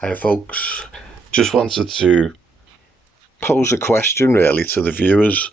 Hi, folks. Just wanted to pose a question really to the viewers.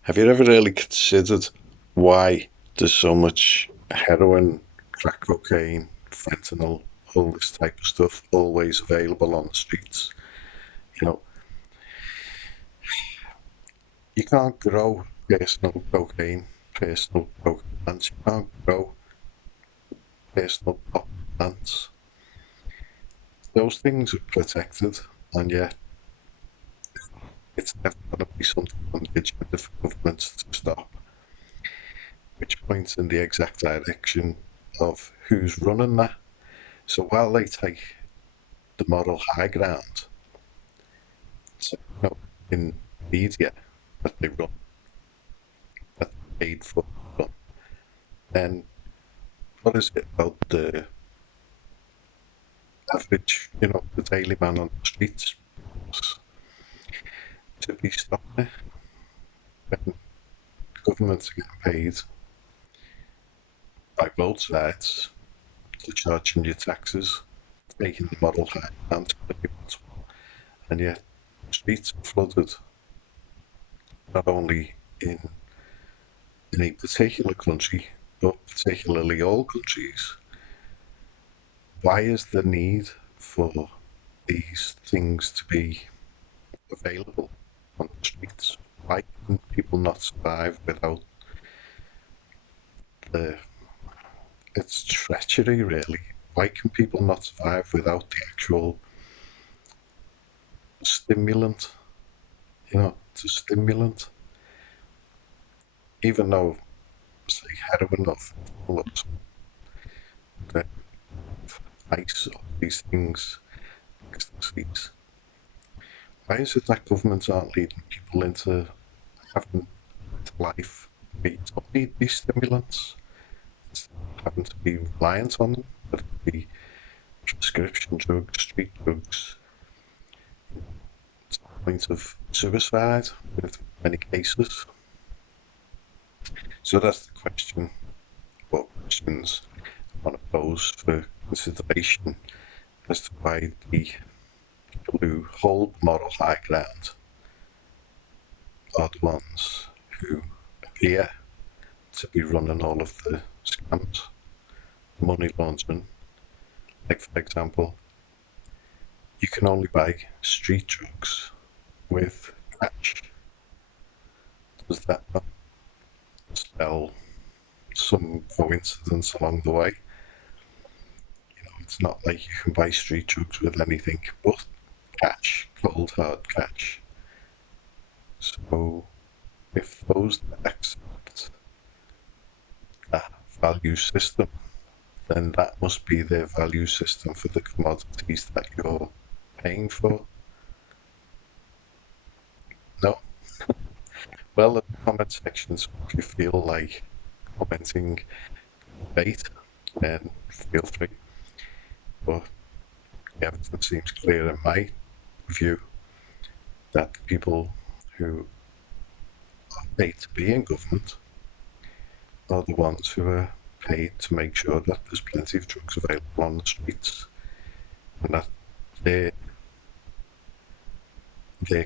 Have you ever really considered why there's so much heroin, crack cocaine, fentanyl, all this type of stuff always available on the streets? You know, you can't grow personal cocaine plants. You can't grow personal pop plants. Those things are protected, and yet it's never going to be something on the agenda for governments to stop, which points in the exact direction of who's running that. So while they take the moral high ground, so, in media that they run, that they paid for, run, then what is it about the average, the daily man on the streets to be stopping it when governments are getting paid by both sides to charging your taxes, taking the moral high ground, and yet streets are flooded not only in a particular country, but particularly all countries. Why is the need for these things to be available on the streets? Why can people not survive without the it's treachery really? Why can people not survive without the actual stimulant? The stimulant, even though say heroin or the ice or these things, ecstasies. Why is it that governments aren't leading people into having life? We don't need these stimulants. It's having to be reliant on them, whether it be prescription drugs, street drugs, to the point of suicide with many cases. So that's the question. What questions I want to pose for consideration as to why the people who hold moral high ground are the ones who appear to be running all of the scams, money laundering. Like, for example, you can only buy street drugs with cash. Does that not spell some coincidence along the way? It's not like you can buy street drugs with anything but cash, cold hard cash. So if those accept that value system, then that must be their value system for the commodities that you're paying for. No? Well, in the comment section, so if you feel like commenting debate, then feel free. But the evidence seems clear in my view that the people who are paid to be in government are the ones who are paid to make sure that there's plenty of drugs available on the streets, and that their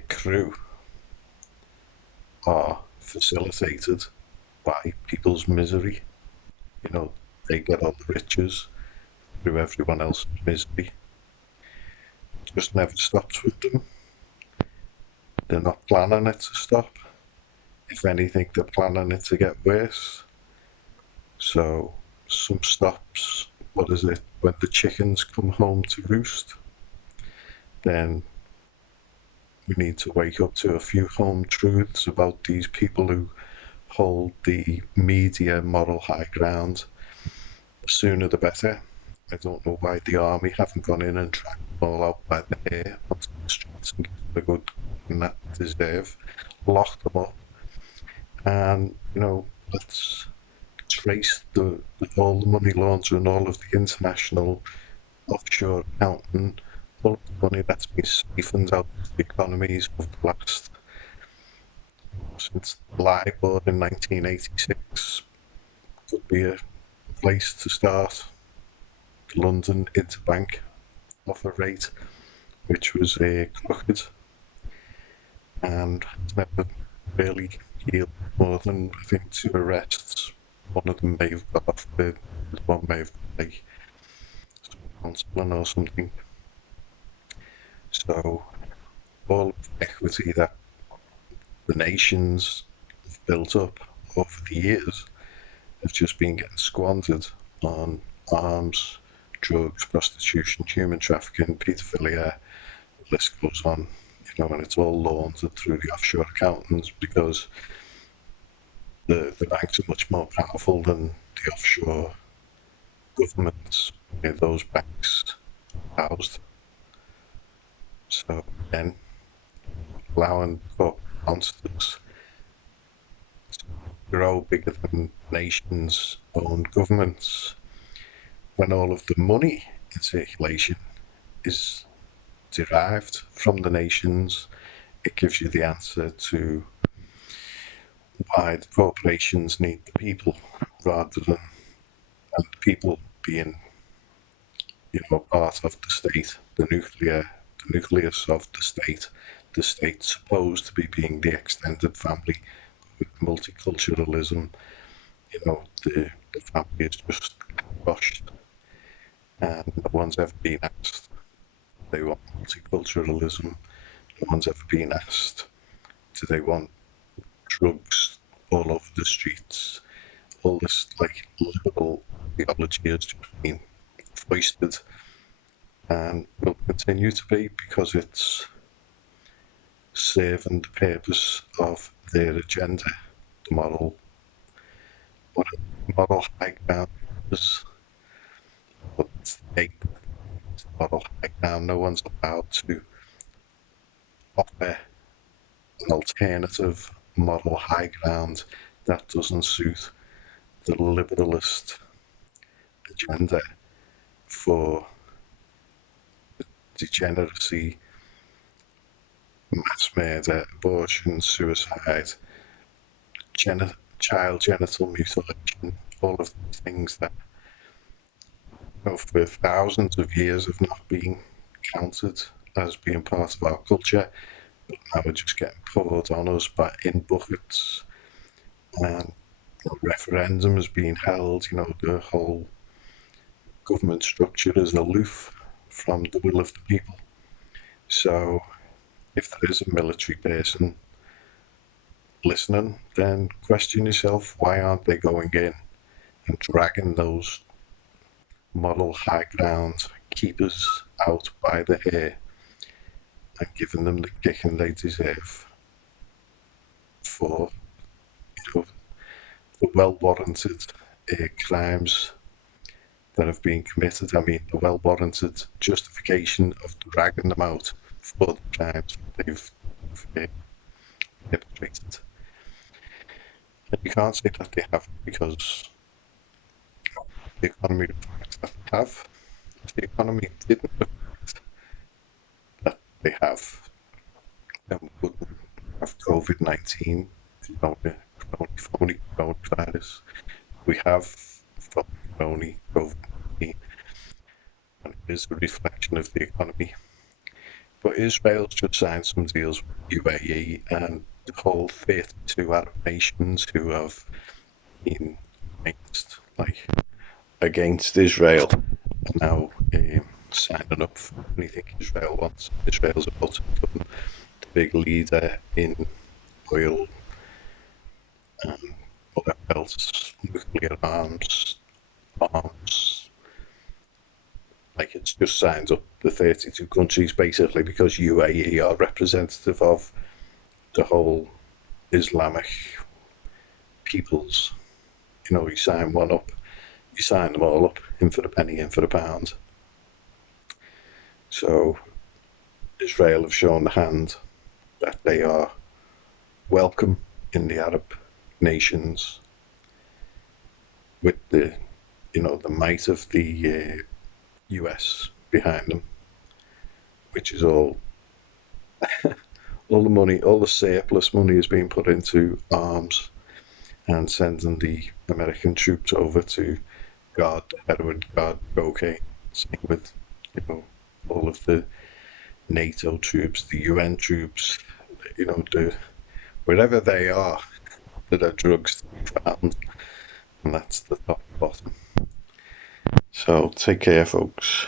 crew are facilitated by people's misery. They get all the riches through everyone else's misery. It just never stops with them. They're not planning it to stop. If anything, they're planning it to get worse. So some stops, what is it, when the chickens come home to roost, then we need to wake up to a few home truths about these people who hold the media moral high ground. The sooner the better. I don't know why the army haven't gone in and dragged them all out by the hair onto the streets and given them a good and that deserve, lock them up, and let's trace all the money laundering, all of the international offshore accounting, all of the money that's been siphoned out of the economies of the last since LIBOR in 1986 could be a place to start. The London Interbank offer rate, which was crooked, and has never really yielded more than, I think, 2 arrests. One of them may have got off with, one may have got like counselling or something. So all of the equity that the nations have built up over the years have just been getting squandered on arms, drugs, prostitution, human trafficking, paedophilia. The list goes on, and it's all laundered through the offshore accountants because the banks are much more powerful than the offshore governments where those banks are housed. So again, allowing corporate monsters to grow bigger than nations' own governments when all of the money in circulation is derived from the nations. It gives you the answer to why the corporations need the people rather than the people being, part of the state, the nucleus of the state. The state's supposed to be being the extended family with multiculturalism. The family is just crushed, and no one's ever been asked. They want multiculturalism. No one's ever been asked, do they want drugs all over the streets? All this liberal theology has just been foisted and will continue to be because it's serving the purpose of their agenda, the moral high ground is what's the moral high ground. No one's allowed to offer an alternative moral high ground that doesn't suit the liberalist agenda for degeneracy, mass murder, abortion, suicide, child genital mutilation, all of these things that for thousands of years have not been counted as being part of our culture, but now are just getting poured on us in buckets. And referendum is being held, the whole government structure is aloof from the will of the people. So if there is a military person listening, then question yourself, why aren't they going in and dragging those moral high ground keepers out by the hair and giving them the kicking they deserve for the well-warranted crimes that have been committed. I mean, the well-warranted justification of dragging them out for the crimes they've perpetrated. And you can't say that they have because the economy reflects that they have. If the economy didn't reflect that they have, then we wouldn't have COVID-19, coronavirus. We have COVID-19, and it is a reflection of the economy. But Israel's just signed some deals with UAE and the whole 32 Arab nations who have been against Israel are now signing up for anything Israel wants. Israel's about to become the big leader in oil and whatever else, nuclear arms. It's just signed up the 32 countries basically because UAE are representative of the whole Islamic peoples. You sign one up, you sign them all up, in for the penny, in for the pound. So Israel have shown the hand that they are welcome in the Arab nations with the might of the US behind them, which is all the money, all the surplus money is being put into arms and sending the American troops over to guard heroin, guard cocaine. Same with all of the NATO troops, the UN troops, wherever they are, there are drugs to be found, and that's the top bottom. So take care, folks.